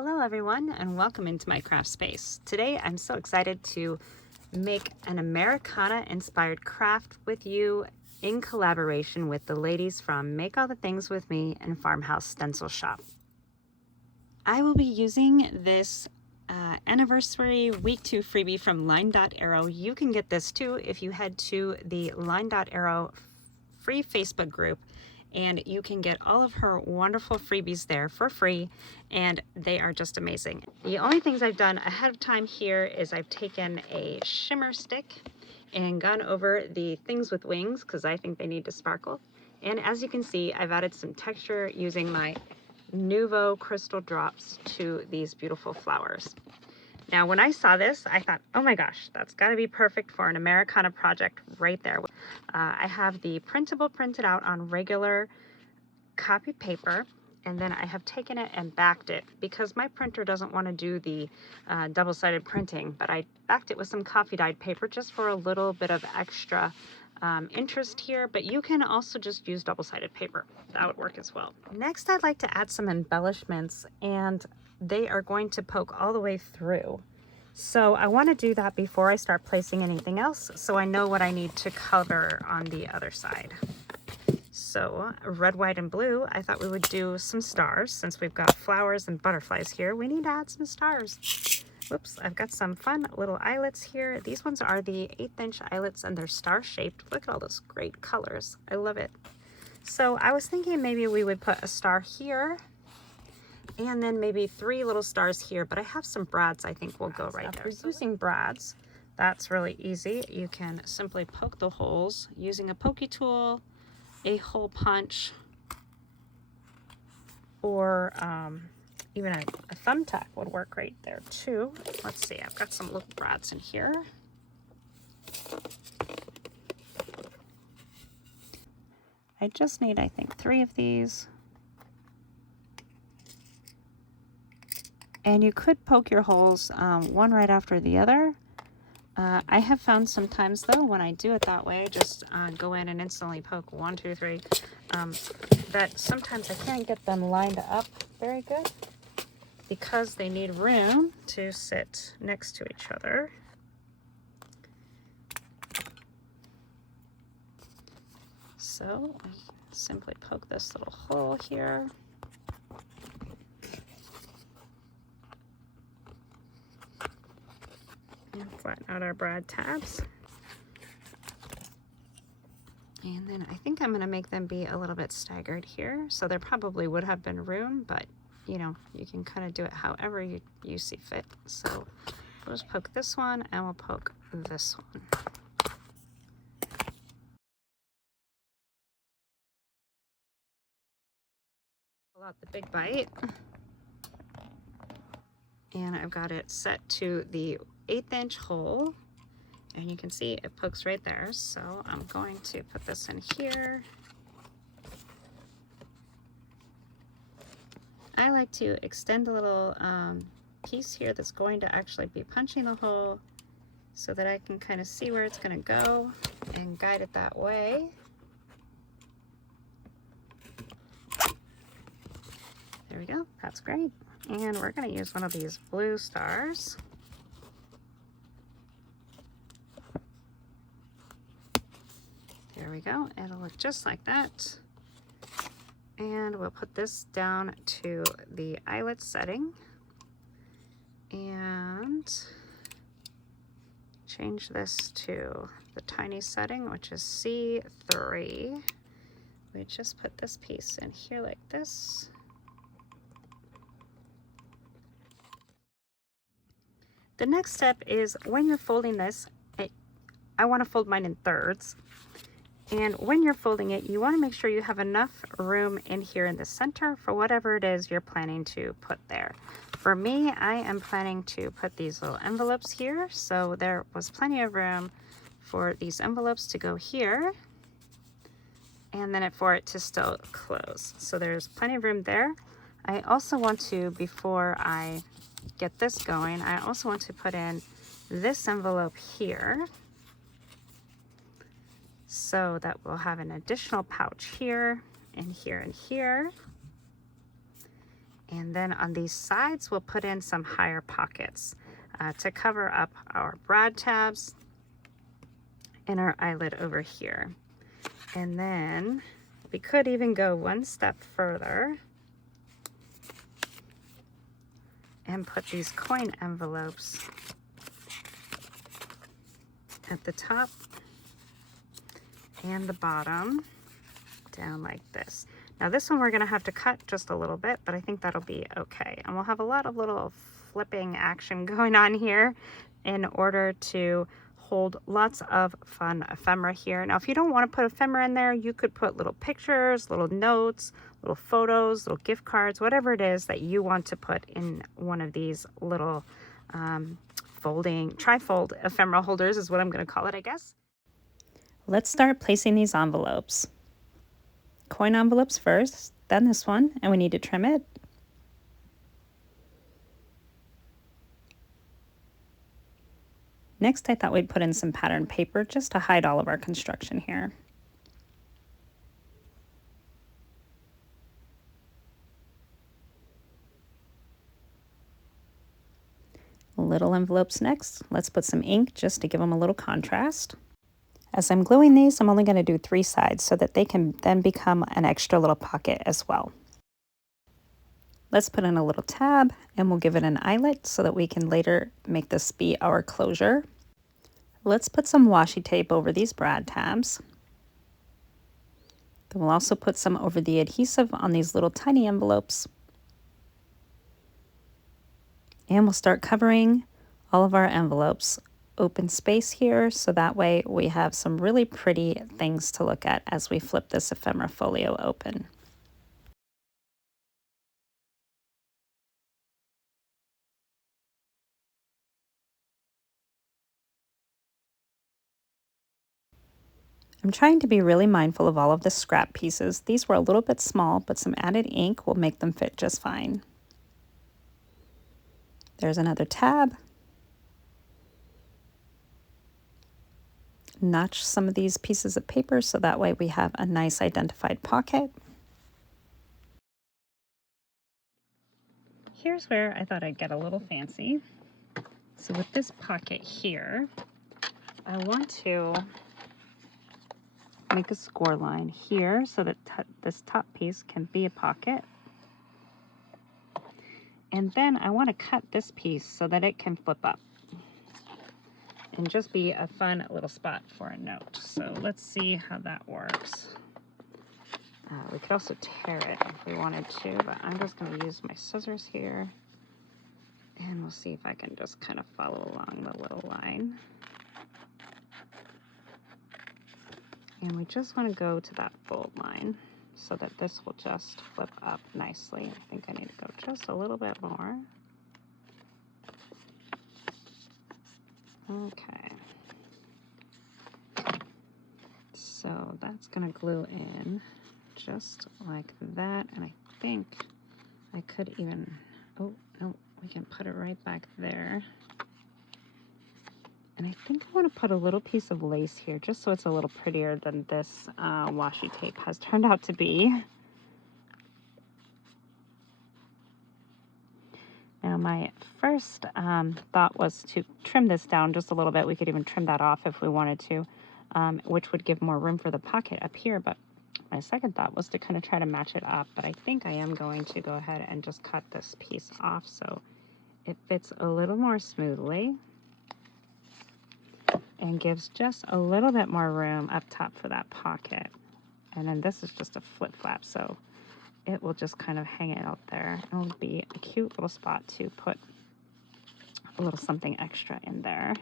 Hello everyone and welcome into my craft space. Today I'm so excited to make an Americana inspired craft with you in collaboration with the ladies from Make All the Things With Me and Farmhouse Stencil Shop. I will be using this anniversary week 2 freebie from Line.Arrow. You can get this too if you head to the Line.Arrow free Facebook group, and you can get all of her wonderful freebies there for free, and they are just amazing. The only things I've done ahead of time here is I've taken a shimmer stick and gone over the things with wings because I think they need to sparkle. And as you can see, I've added some texture using my Nouveau crystal drops to these beautiful flowers. Now, when I saw this, I thought, oh my gosh, that's got to be perfect for an Americana project right there. I have the printable printed out on regular copy paper, and then I have taken it and backed it because my printer doesn't want to do the double-sided printing, but I backed it with some coffee dyed paper just for a little bit of extra interest here, but you can also just use double-sided paper. That would work as well. Next, I'd like to add some embellishments, and they are going to poke all the way through. So I want to do that before I start placing anything else, so I know what I need to cover on the other side. So red, white, and blue, I thought we would do some stars. Since we've got flowers and butterflies here, we need to add some stars. Whoops, I've got some fun little eyelets here. These ones are the 1/8 inch eyelets and they're star shaped. Look at all those great colors. I love it. So I was thinking maybe we would put a star here and then maybe 3 little stars here, but I have some brads I think will go right there. So using brads, that's really easy. You can simply poke the holes using a pokey tool, a hole punch, or even a thumbtack would work right there too. Let's see, I've got some little brads in here. I just need, I think, 3 of these. And you could poke your holes one right after the other. I have found sometimes though, when I do it that way, just go in and instantly poke 1, 2, 3, that sometimes I can't get them lined up very good because they need room to sit next to each other. So I simply poke this little hole here. And flatten out our brad tabs. And then I think I'm going to make them be a little bit staggered here. So there probably would have been room, but you know, you can kind of do it however you see fit. So we'll just poke this one and we'll poke this one. Pull out the big bite. And I've got it set to the 1/8 inch hole, and you can see it pokes right there. So I'm going to put this in here. I like to extend a little piece here that's going to actually be punching the hole so that I can kind of see where it's going to go and guide it that way. There we go, that's great. And we're going to use one of these blue stars. There we go. It'll look just like that. And we'll put this down to the eyelet setting. And change this to the tiny setting, which is C3. We just put this piece in here like this. The next step is when you're folding this, I want to fold mine in thirds. And when you're folding it, you want to make sure you have enough room in here in the center for whatever it is you're planning to put there. For me, I am planning to put these little envelopes here. So there was plenty of room for these envelopes to go here. And then for it to still close. So there's plenty of room there. I also want to, before I get this going, I also want to put in this envelope here so that we'll have an additional pouch here and here and here. And then on these sides, we'll put in some higher pockets to cover up our brad tabs and our eyelet over here. And then we could even go one step further and put these coin envelopes at the top and the bottom down like this. Now this one we're gonna have to cut just a little bit, but I think that'll be okay. And we'll have a lot of little flipping action going on here in order to hold lots of fun ephemera here. Now, if you don't want to put ephemera in there, you could put little pictures, little notes, little photos, little gift cards, whatever it is that you want to put in one of these little trifold ephemera holders is what I'm going to call it, I guess. Let's start placing these envelopes. Coin envelopes first, then this one, and we need to trim it. Next, I thought we'd put in some pattern paper just to hide all of our construction here. Little envelopes next. Let's put some ink just to give them a little contrast. As I'm gluing these, I'm only going to do 3 sides so that they can then become an extra little pocket as well. Let's put in a little tab and we'll give it an eyelet so that we can later make this be our closure. Let's put some washi tape over these brad tabs. Then we'll also put some over the adhesive on these little tiny envelopes. And we'll start covering all of our envelopes. Open space here so that way we have some really pretty things to look at as we flip this ephemera folio open. I'm trying to be really mindful of all of the scrap pieces. These were a little bit small, but some added ink will make them fit just fine. There's another tab. Notch some of these pieces of paper so that way we have a nice identified pocket. Here's where I thought I'd get a little fancy. So with this pocket here, I want to make a score line here so that this top piece can be a pocket. And then I want to cut this piece so that it can flip up and just be a fun little spot for a note. So let's see how that works. We could also tear it if we wanted to, but I'm just going to use my scissors here. And we'll see if I can just kind of follow along the little line. And we just want to go to that fold line so that this will just flip up nicely. I think I need to go just a little bit more. Okay. So that's going to glue in just like that. And I think I could even, oh, no, we can put it right back there. And I think I want to put a little piece of lace here just so it's a little prettier than this washi tape has turned out to be. Now my first thought was to trim this down just a little bit. We could even trim that off if we wanted to, which would give more room for the pocket up here. But my second thought was to kind of try to match it up. But I think I am going to go ahead and just cut this piece off so it fits a little more smoothly and gives just a little bit more room up top for that pocket. And then this is just a flip flap, so it will just kind of hang it out there. It'll be a cute little spot to put a little something extra in there.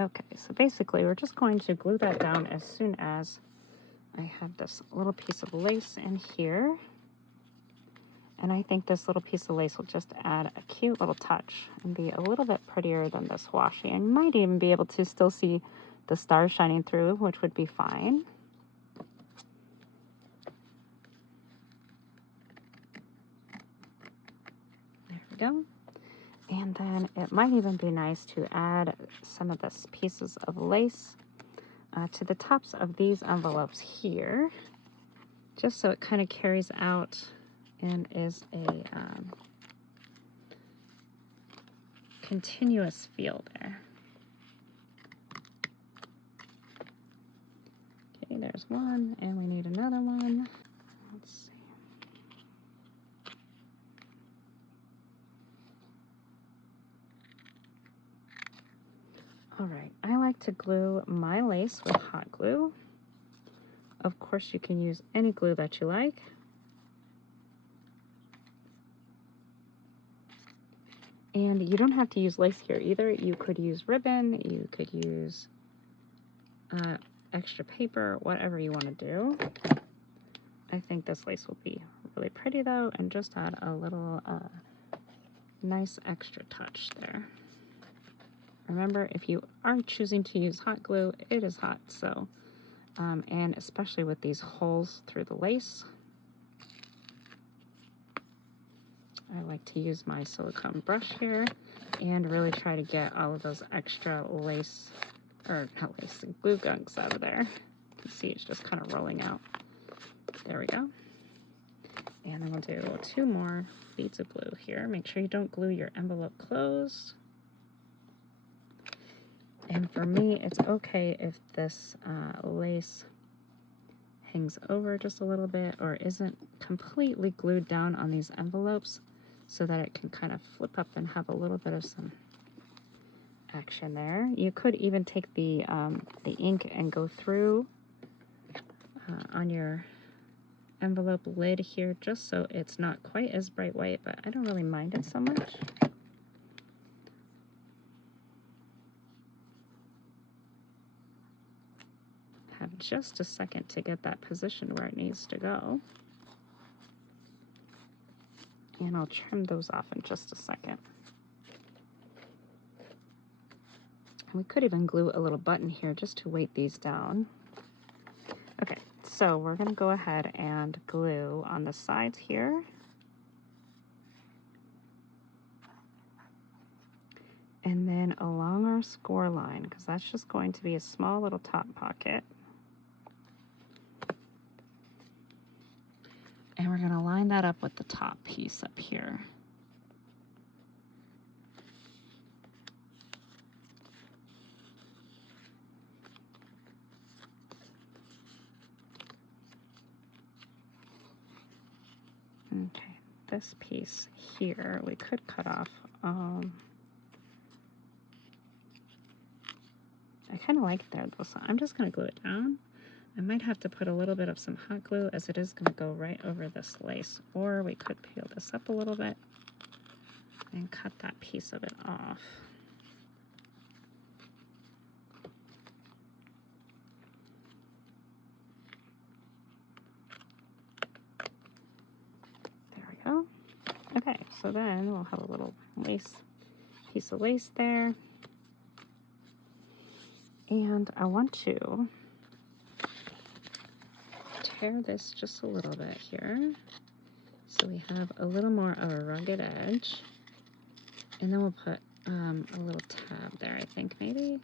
Okay, so basically we're just going to glue that down as soon as I have this little piece of lace in here. And I think this little piece of lace will just add a cute little touch and be a little bit prettier than this washi. And you might even be able to still see the stars shining through, which would be fine. There we go. And then it might even be nice to add some of this pieces of lace to the tops of these envelopes here. just so it kind of carries out and is a continuous feel there. Okay, there's one, and we need another one. Let's see. All right, I like to glue my lace with hot glue. Of course, you can use any glue that you like. And you don't have to use lace here either. You could use ribbon, you could use extra paper, whatever you want to do. I think this lace will be really pretty though, and just add a little nice extra touch there. Remember, if you are choosing to use hot glue, it is hot, so, and especially with these holes through the lace, I like to use my silicone brush here and really try to get all of those extra lace, or not lace, glue gunks out of there. You can see it's just kind of rolling out. There we go. And then we'll do 2 more beads of glue here. Make sure you don't glue your envelope closed. And for me, it's okay if this lace hangs over just a little bit or isn't completely glued down on these envelopes, so that it can kind of flip up and have a little bit of some action there. You could even take the ink and go through on your envelope lid here, just so it's not quite as bright white, but I don't really mind it so much. Have just a second to get that position where it needs to go. And I'll trim those off in just a second. And we could even glue a little button here just to weight these down. Okay, so we're going to go ahead and glue on the sides here. And then along our score line, because that's just going to be a small little top pocket. And we're going to line that up with the top piece up here. Okay, this piece here we could cut off. I kind of like it there though, so I'm just going to glue it down. I might have to put a little bit of some hot glue, as it is going to go right over this lace, or we could peel this up a little bit and cut that piece of it off. There we go. Okay, so then we'll have a little piece of lace there. And I want to tear this just a little bit here, so we have a little more of a rugged edge. And then we'll put a little tab there, I think, maybe.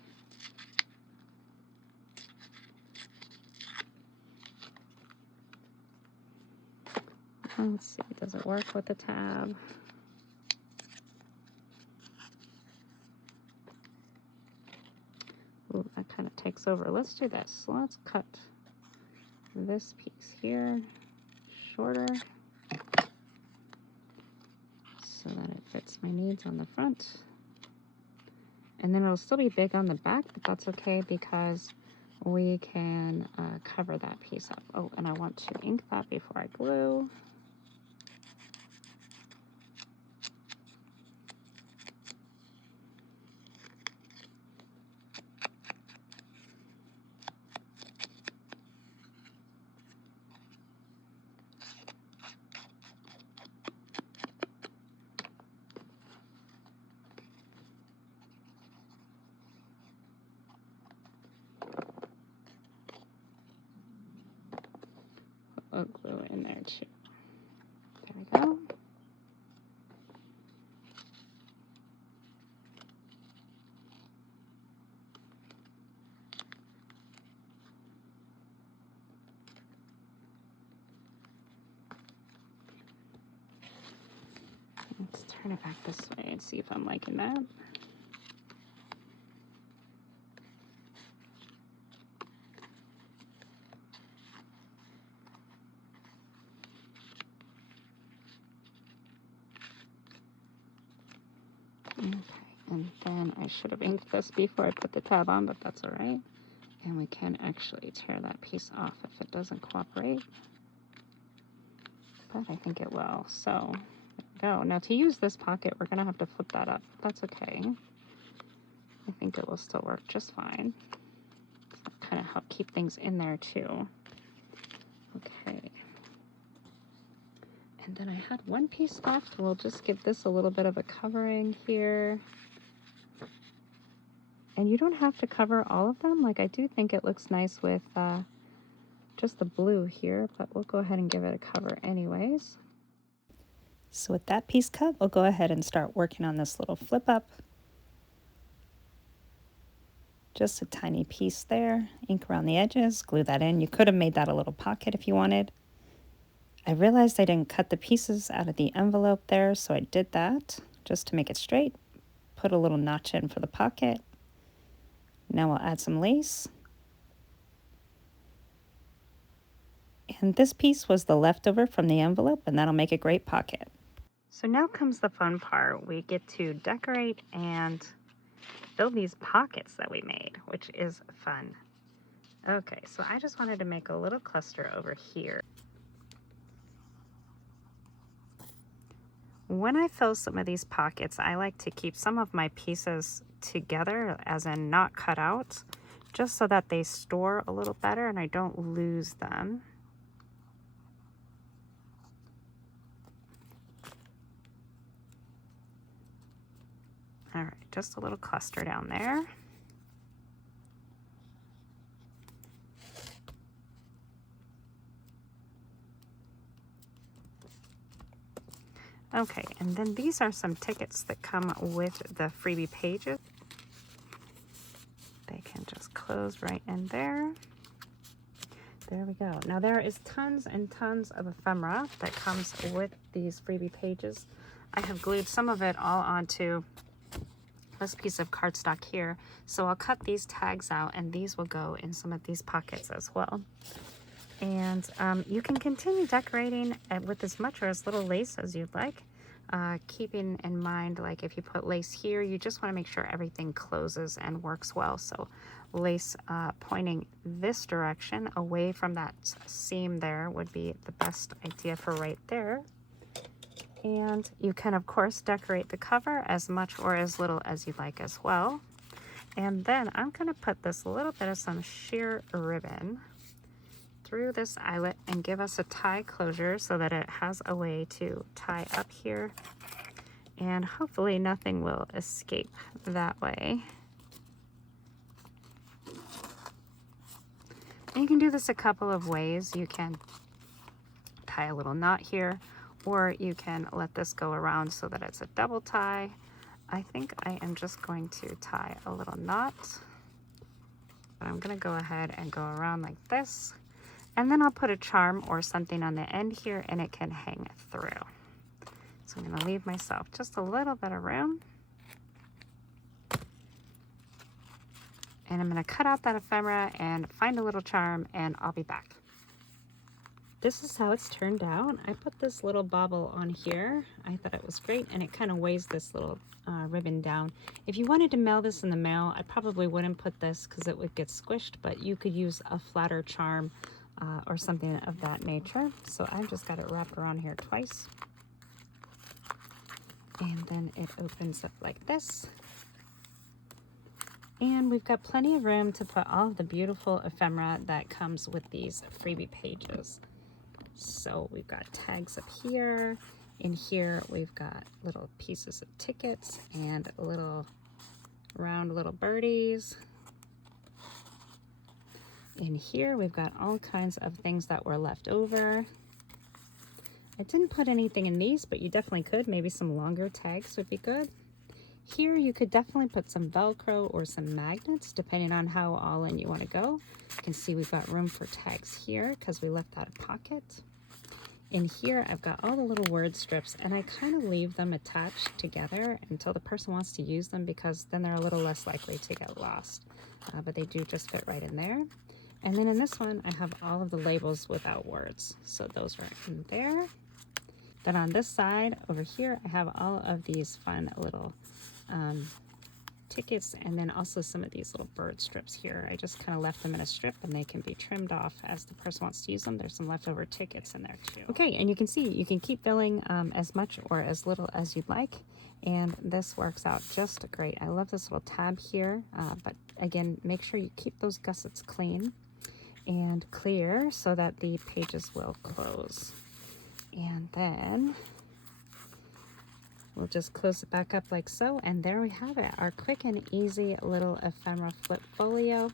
Let's see, does it work with the tab? Ooh, that kind of takes over. Let's do this. Let's cut this piece here shorter so that it fits my needs on the front. And then it'll still be big on the back, but that's okay because we can cover that piece up. Oh, and I want to ink that before I glue. We'll glue in there too. There we go. turn it back this way and see if I'm liking that. Okay, and then I should have inked this before I put the tab on, but that's all right. And we can actually tear that piece off if it doesn't cooperate. But I think it will. So there we go. Now to use this pocket, we're gonna have to flip that up. That's okay. I think it will still work just fine. Kind of help keep things in there too. Okay. And then I had one piece left. We'll just give this a little bit of a covering here. And you don't have to cover all of them. Like, I do think it looks nice with just the blue here, but we'll go ahead and give it a cover anyways. So with that piece cut, we'll go ahead and start working on this little flip up. Just a tiny piece there, ink around the edges, glue that in. You could have made that a little pocket if you wanted. I realized I didn't cut the pieces out of the envelope there, so I did that just to make it straight. Put a little notch in for the pocket. Now we'll add some lace. And this piece was the leftover from the envelope, and that'll make a great pocket. So now comes the fun part. We get to decorate and fill these pockets that we made, which is fun. Okay, so I just wanted to make a little cluster over here. When I fill some of these pockets, I like to keep some of my pieces together, as in not cut out, just so that they store a little better and I don't lose them. All right, just a little cluster down there. Okay, and then these are some tickets that come with the freebie pages. They can just close right in there. There we go. Now there is tons and tons of ephemera that comes with these freebie pages. I have glued some of it all onto this piece of cardstock here. So I'll cut these tags out and these will go in some of these pockets as well. And you can continue decorating with as much or as little lace as you'd like. Keeping in mind, like if you put lace here, you just want to make sure everything closes and works well. So lace pointing this direction away from that seam there would be the best idea for right there. And you can, of course, decorate the cover as much or as little as you'd like as well. And then I'm going to put this little bit of some sheer ribbon through this eyelet and give us a tie closure so that it has a way to tie up here, and hopefully nothing will escape that way. And you can do this a couple of ways. You can tie a little knot here, or you can let this go around so that it's a double tie. I think I am just going to tie a little knot, but I'm going to go ahead and go around like this. And then I'll put a charm or something on the end here and it can hang through. So I'm going to leave myself just a little bit of room. And I'm going to cut out that ephemera and find a little charm, and I'll be back. This is how it's turned out. I put this little bauble on here. I thought it was great, and it kind of weighs this little ribbon down. If you wanted to mail this in the mail, I probably wouldn't put this because it would get squished, but you could use a flatter charm or something of that nature. So I've just got it wrapped around here twice. And then it opens up like this. And we've got plenty of room to put all of the beautiful ephemera that comes with these freebie pages. So we've got tags up here. In here, we've got little pieces of tickets and little round little birdies. In here, we've got all kinds of things that were left over. I didn't put anything in these, but you definitely could. Maybe some longer tags would be good. Here, you could definitely put some Velcro or some magnets, depending on how all in you want to go. You can see we've got room for tags here because we left out a pocket. In here, I've got all the little word strips, and I kind of leave them attached together until the person wants to use them, because then they're a little less likely to get lost. But they do just fit right in there. And then in this one, I have all of the labels without words. So those are in there. Then on this side over here, I have all of these fun little tickets, and then also some of these little bird strips here. I just kind of left them in a strip, and they can be trimmed off as the person wants to use them. There's some leftover tickets in there too. Okay, and you can see you can keep filling as much or as little as you'd like, and this works out just great. I love this little tab here, but again, make sure you keep those gussets clean and clear so that the pages will close. And then we'll just close it back up like so, and there we have it, our quick and easy little ephemera flip folio.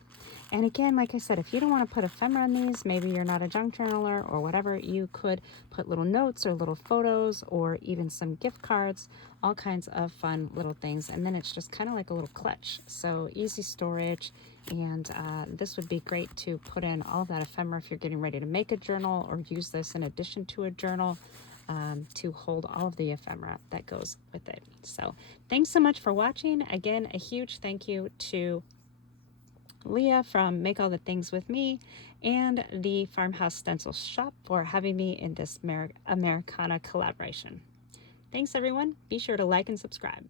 And again, like I said, if you don't want to put ephemera in these, maybe you're not a junk journaler or whatever, you could put little notes or little photos or even some gift cards, all kinds of fun little things. And then it's just kind of like a little clutch, so easy storage. And this would be great to put in all of that ephemera if you're getting ready to make a journal, or use this in addition to a journal. To hold all of the ephemera that goes with it. So thanks so much for watching. Again, a huge thank you to Leah from Make All the Things With Me and the Farmhouse Stencil Shop for having me in this Americana collaboration. Thanks everyone. Be sure to like and subscribe.